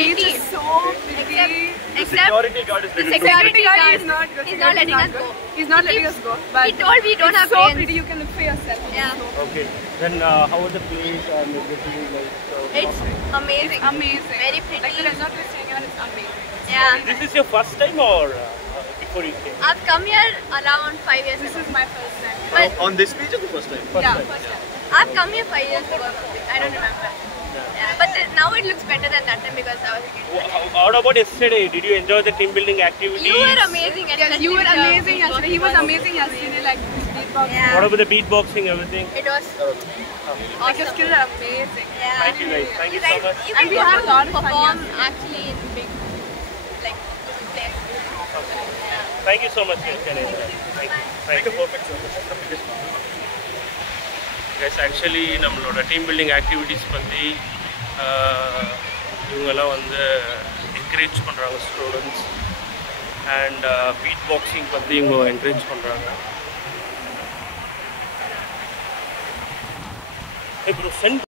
pretty. Beach is so pretty. Except Security guard is the little security guard guard is not good. He's not letting us go. He's not letting us go. But He told we don't have it's so brains. pretty. You can look for yourself. Yeah. Okay. Then how was the place and everything like? It's amazing. Amazing. Very pretty. Like the resort we're staying at, it's amazing. Yeah. This is your first time or before you came? I've come here around 5 years This ago. is my first time. But On this beach or the first time? First Yeah, time. first time. I've come here 5 years ago. I don't remember. Yeah. But now it looks better than that time because I was a kid. What about yesterday? Did you enjoy the team building activities? You were amazing. Yes, you were amazing yesterday. He was amazing yesterday. Like this beatbox. Yeah. What about the beatboxing, everything? It was Like your skills are amazing. Yeah. Thank you guys. Thank you so much. You And can we go had to a lot of fun perform yesterday. actually in big like place. Thank you so much, guys. Thank you. Thank you. Perfect, sir. Guys, actually நம்மளோட team building activities பற்றி இவங்கெல்லாம் வந்து encourage பண்ணுறாங்க students and beat boxing பற்றி இவங்க encourage பண்ணுறாங்க.